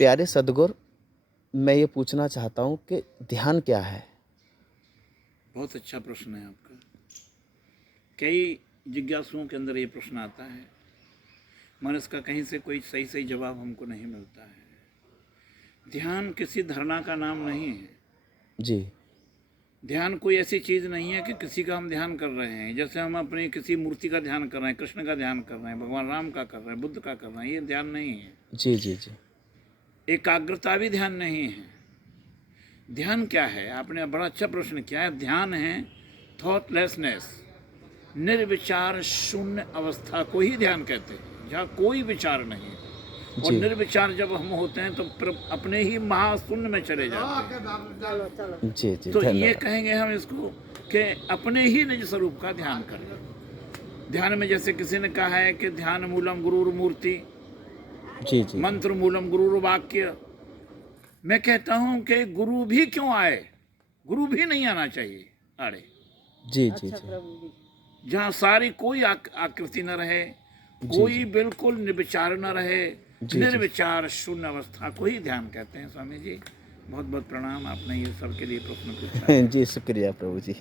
प्यारे सद्गुरु, मैं ये पूछना चाहता हूँ कि ध्यान क्या है? बहुत अच्छा प्रश्न है आपका। कई जिज्ञासुओं के अंदर ये प्रश्न आता है, मगर इसका कहीं से कोई सही सही जवाब हमको नहीं मिलता है। ध्यान किसी धारणा का नाम नहीं है। जी। ध्यान कोई ऐसी चीज़ नहीं है कि किसी का हम ध्यान कर रहे हैं। जैसे हम अपनी किसी मूर्ति का ध्यान कर रहे हैं, कृष्ण का ध्यान कर रहे हैं, भगवान राम का कर रहे हैं, बुद्ध का कर रहे हैं, ये ध्यान नहीं है। जी, जी, जी। एकाग्रता भी ध्यान नहीं है। ध्यान क्या है? आपने बड़ा अच्छा प्रश्न किया है। ध्यान है थॉटलेसनेस, निर्विचार शून्य अवस्था को ही ध्यान कहते हैं, जहाँ कोई विचार नहीं है। और जी। निर्विचार जब हम होते हैं तो अपने ही महाशून्य में चले जाते हैं। जी, जी, तो ये धन्यवाद। कहेंगे हम इसको कि अपने ही निज स्वरूप का ध्यान करें। ध्यान में जैसे किसी ने कहा है कि ध्यान मूलम गुरुर मूर्ति, जी, जी, मंत्र मूलम गुरुर वाक्य। मैं कहता हूं कि गुरु भी क्यों आए, गुरु भी नहीं आना चाहिए आड़े। जी, जी, जी। जहाँ सारी कोई आकृति न रहे, कोई बिल्कुल निर्विचार न रहे, जी। निर्विचार शून्य अवस्था को ही ध्यान कहते हैं। स्वामी जी बहुत बहुत प्रणाम, आपने ये सबके लिए प्रश्न पूछा है। जी, शुक्रिया प्रभु जी।